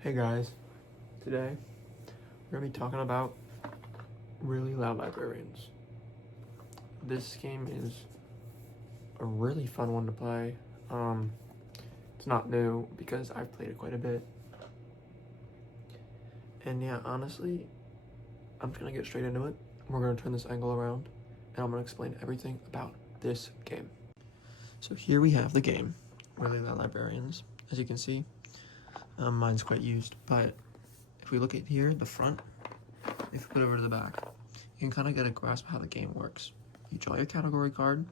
Hey guys, today we're going to be talking about Really Loud Librarians. This game is a really fun one to play. It's not new because I've played it quite a bit. And yeah, honestly, I'm just going to get straight into it. We're going to turn this angle around and I'm going to explain everything about this game. So here we have the game, Really Loud Librarians. As you can see, mine's quite used, but if we look at here, the front, if you put it over to the back, you can kind of get a grasp of how the game works. You draw your category card,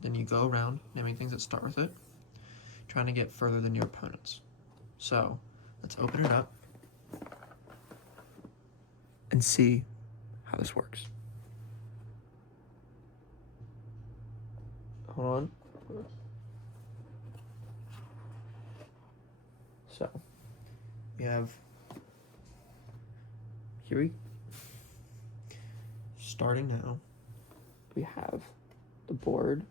then you go around naming things that start with it, trying to get further than your opponents. So let's open it up and see how this works. Hold on. So we have starting now, we have the board.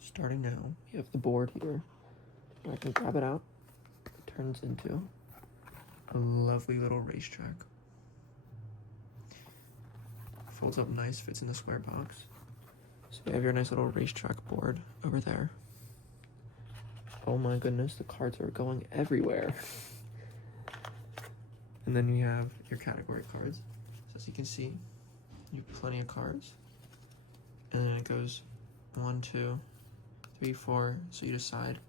Starting now, you have the board here. I can grab it out. It turns into a lovely little racetrack. Folds up nice, fits in the square box. So you have your nice little racetrack board over there. Oh my goodness, the cards are going everywhere. And then you have your category cards. So as you can see, you have plenty of cards. And then it goes 1, 2, 3, 4. So you decide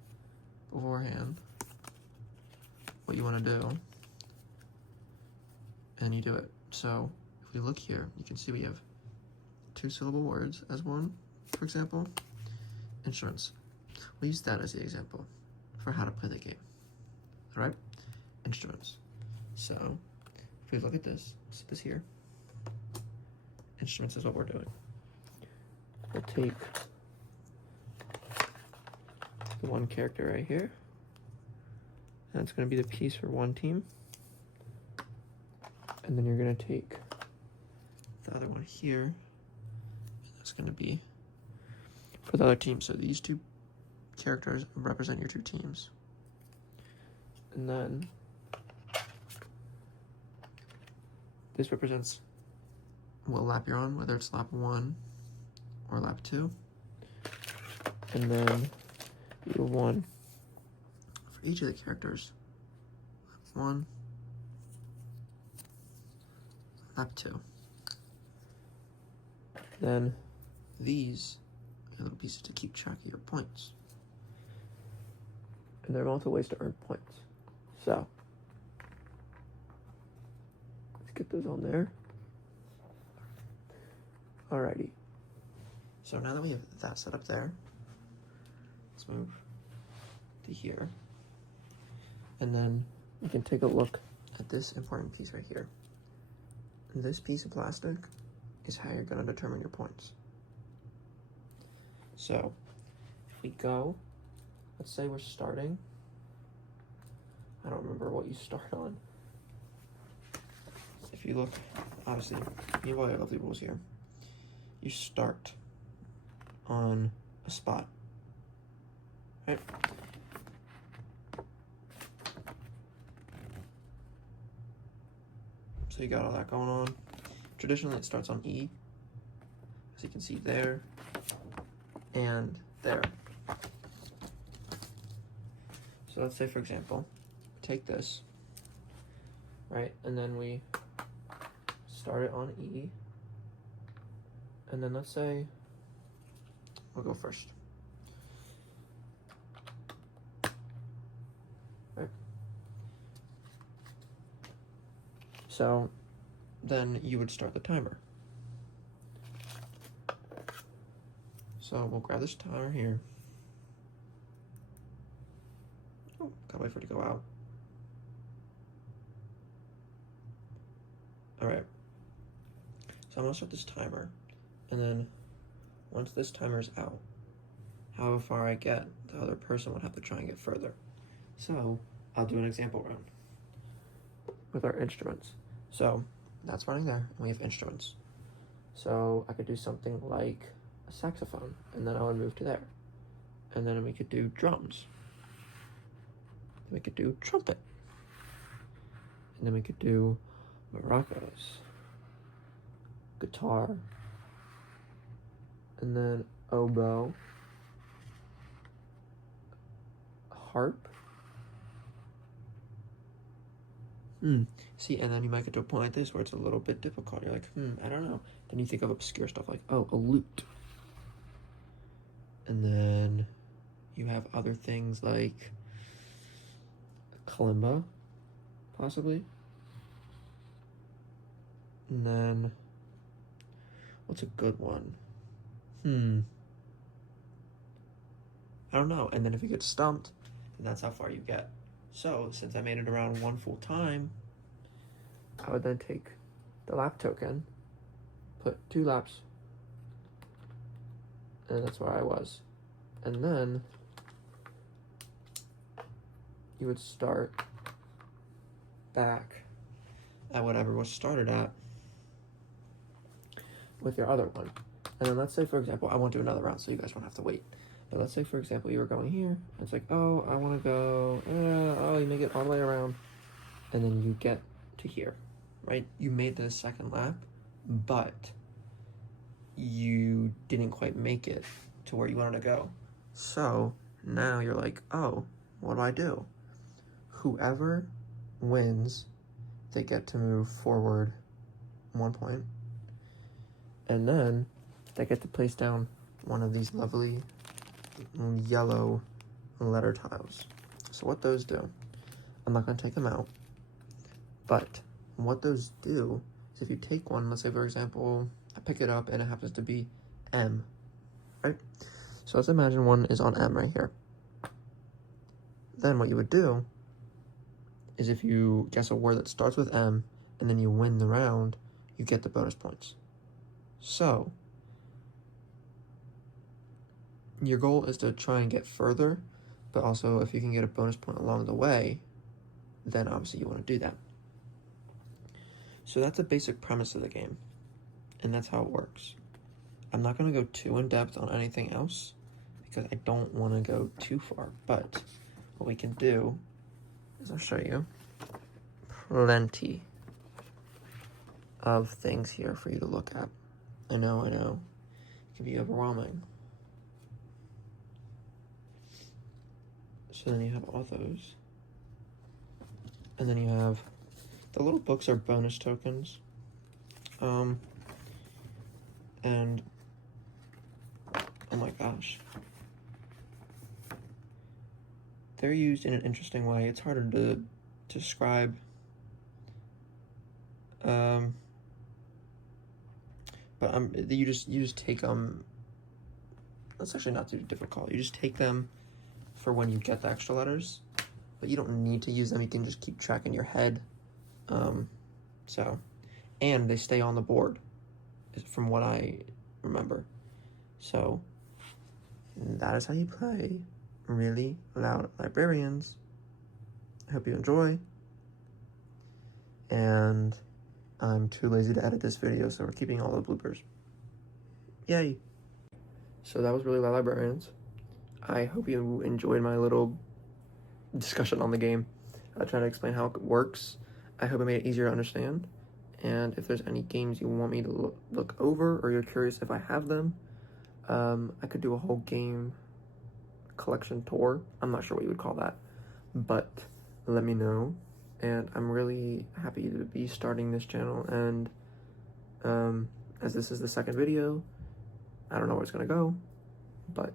beforehand what you want to do. And you do it. So if we look here, you can see we have 2-syllable words as one, for example. Insurance. We'll use that as the example for how to play the game. All right? Instruments. So if we look at this, see this here. Instruments is what we're doing. We'll take the one character right here. And it's going to be the piece for one team. And then you're going to take the other one here. And that's going to be for the other team. So these two characters represent your two teams. And then this represents what lap you're on, whether it's lap 1 or lap 2. And then you have 1 for each of the characters. Lap 1, lap 2. Then these are little pieces to keep track of your points. And there are multiple ways to earn points. So let's get those on there. Alrighty. So now that we have that set up there, let's move to here. And then we can take a look at this important piece right here. And this piece of plastic is how you're going to determine your points. So if we go, let's say we're starting. I don't remember what you start on. If you look, obviously, you have all your lovely rules here. You start on a spot, right? So you got all that going on. Traditionally, it starts on E, as you can see there, and there. So let's say, for example, take this, right, and then we start it on E, and then let's say we'll go first. Right. So then you would start the timer. So we'll grab this timer here. Oh, gotta wait for it to go out. All right. So I'm gonna start this timer, and then once this timer's out, however far I get, the other person would have to try and get further. So I'll do an example run with our instruments. So that's running there, and we have instruments. So I could do something like a saxophone, and then I would move to there. And then we could do drums. Then we could do trumpet. And then we could do maracas, guitar, and then oboe, harp. See, and then you might get to a point like this where it's a little bit difficult. You're like, I don't know. Then you think of obscure stuff like, oh, a lute. And then you have other things like kalimba, possibly. And then, what's a good one? I don't know. And then if you get stumped, then that's how far you get. So, since I made it around one full time, I would then take the lap token, put 2 laps, and that's where I was. And then you would start back at whatever was started at with your other one. And then let's say, for example, I won't do another round so you guys won't have to wait. But let's say, for example, you were going here, and it's like, oh, I want to go, oh, you make it all the way around, and then you get to here, right? You made the second lap, but you didn't quite make it to where you wanted to go. So now you're like, oh, what do I do? Whoever wins, they get to move forward 1 point, and then they get to place down one of these lovely yellow letter tiles. So what those do, I'm not going to take them out, but what those do is if you take one, let's say for example, I pick it up and it happens to be M, right? So let's imagine one is on M right here. Then what you would do is if you guess a word that starts with M and then you win the round, you get the bonus points. So your goal is to try and get further, but also if you can get a bonus point along the way, then obviously you want to do that. So that's a basic premise of the game, and that's how it works. I'm not going to go too in depth on anything else because I don't want to go too far, but what we can do is I'll show you plenty of things here for you to look at. I know, it can be overwhelming. So then you have all those. And then you have, the little books are bonus tokens. And, oh my gosh. They're used in an interesting way. It's harder to describe. But you just take them. That's actually not too difficult. You just take them for when you get the extra letters, but you don't need to use them. You can just keep track in your head. And they stay on the board, from what I remember. So that is how you play Really Loud Librarians. I hope you enjoy. And I'm too lazy to edit this video, so we're keeping all the bloopers. Yay! So that was Really Loud Librarians. I hope you enjoyed my little discussion on the game. I tried to explain how it works. I hope it made it easier to understand. And if there's any games you want me to look over, or you're curious if I have them, I could do a whole game collection tour. I'm not sure what you would call that, but let me know. And I'm really happy to be starting this channel, and as this is the second video, I don't know where it's gonna go, but